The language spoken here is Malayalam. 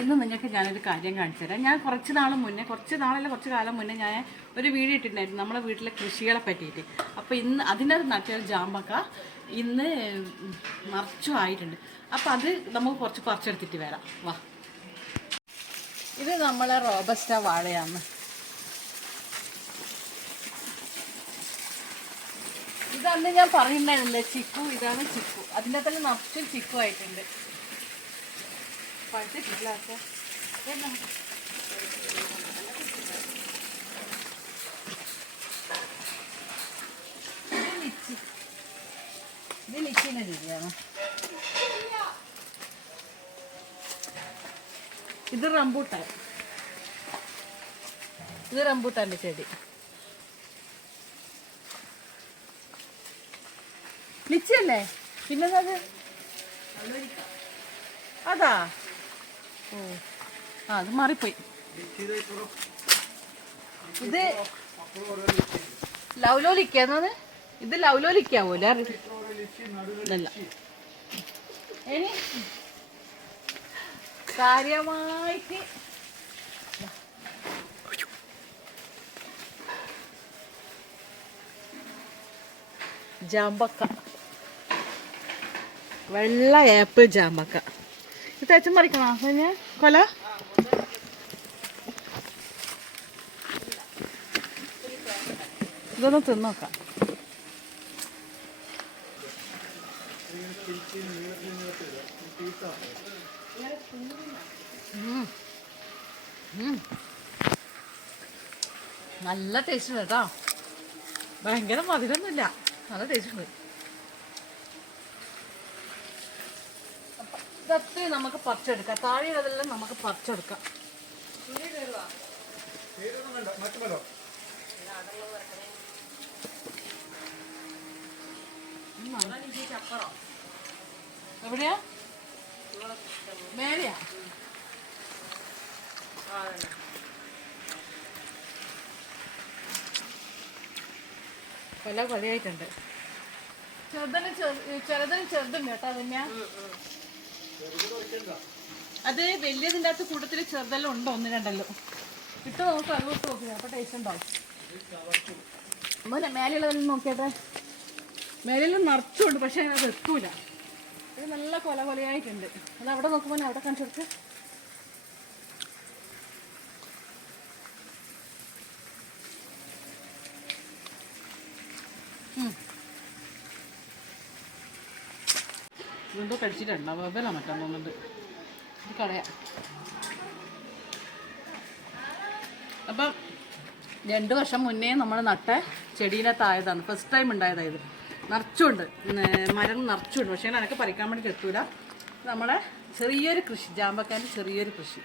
ഇന്ന് നിങ്ങൾക്ക് ഞാനൊരു കാര്യം കാണിച്ചു തരാം. ഞാൻ കുറച്ച് നാൾ മുന്നേ കുറച്ച് നാളല്ല കുറച്ച് കാലം മുന്നേ ഞാൻ ഒരു വീഡിയോ ഇട്ടിട്ടുണ്ടായിരുന്നു നമ്മുടെ വീട്ടിലെ കൃഷികളെ പറ്റിയിട്ട്. അപ്പോൾ ഇന്ന് അതിന്റെ നട്ടിയ ജാമ്പക്ക ഇന്ന് മറച്ചു ആയിട്ടുണ്ട്. അപ്പോൾ അത് നമുക്ക് കുറച്ച് പറിച്ചെടുത്തിട്ട് വരാം. വാ. ഇത് നമ്മളെ റോബസ്റ്റ വാഴയാണ്. ഇതന്ന് ഞാൻ പറഞ്ഞിട്ടുണ്ടായിരുന്നില്ലേ ചിക്കു? ഇതാണ് ചിക്കു. അതിന്റെ തന്നെ നിറച്ചും ചിക്കു ആയിട്ടുണ്ട് പഴുത്തിട്ടില്ല. ഇതെന്നാ? ഇത് ലിച്ചിന്റെ രീതിയാണ് ഇത് റംബൂട്ടാൻ ഇത് റംബൂട്ടാന്റെ ചെടി ലിച്ചിയല്ലേ പിന്നെന്താ അതാ ആ അത് മാറിപ്പോയി. ഇത് ലൗലോലിക്കാന്നത് ഇത് ലൗലോലിക്കാവോ അല്ല ഇനി കാര്യമായിട്ട് ജാമ്പക്ക. വെള്ള ആപ്പിൾ ജാമ്പക്ക. ഇത് അച്ഛൻ മറിക്കണോ പിന്നെ? കൊല? ഇതൊന്ന് തിന്നോക്കാം. നല്ല ടേസ്റ്റ് ഉണ്ട് കേട്ടോ. ഭയങ്കര മധുരമൊന്നുമില്ല. നല്ല ടേസ്റ്റ് ഉണ്ട്. ഇതൊക്കെ നമുക്ക് പറിച്ചെടുക്കാം. താഴെ അതെല്ലാം നമുക്ക് പറിച്ചെടുക്കാം. എവിടെയാ? മേലെയാ? പല കൊലയായിട്ടുണ്ട് ചെറുതിന് ചെറുതും കേട്ടോ അതന്നെയാ അത് വലിയതിന്റെ അകത്ത് കൂട്ടത്തിൽ ചെറുതെല്ലാം ഉണ്ടോ? ഒന്ന് രണ്ടല്ലോ. ഇട്ട് നോക്കാം അത് ഇട്ട് നോക്കുക അപ്പോൾ ടേസ്റ്റ് ഉണ്ടാവും. മോനെ മേലെയുള്ളതെല്ലാം നോക്കിയട്ടെ. മേലെല്ലാം നിറച്ചുണ്ട് പക്ഷെ അത് എത്തൂല. ഇത് നല്ല കൊല കൊലയായിട്ടുണ്ട്. അത് അവിടെ നോക്കുമ്പോൾ അവിടെ കാണിച്ചു കൊടുക്ക്. ഉം. ഇതെന്തോ കഴിച്ചിട്ടുണ്ടാവും വെവ്വേല മറ്റാൻ തോന്നുന്നുണ്ട്. ഇത് കളയാം. അപ്പം രണ്ട് വർഷം മുന്നേ നമ്മൾ നട്ട ചെടീനകത്തായതാണ് ഫസ്റ്റ് ടൈം ഉണ്ടായതായത് നിറച്ചുണ്ട്. മരം നിറച്ചുണ്ട്. പക്ഷേ എനിക്ക് പറിക്കാൻ വേണ്ടി എത്തൂല നമ്മുടെ ചെറിയൊരു കൃഷി. ജാമ്പക്കാന്റെ ചെറിയൊരു കൃഷി.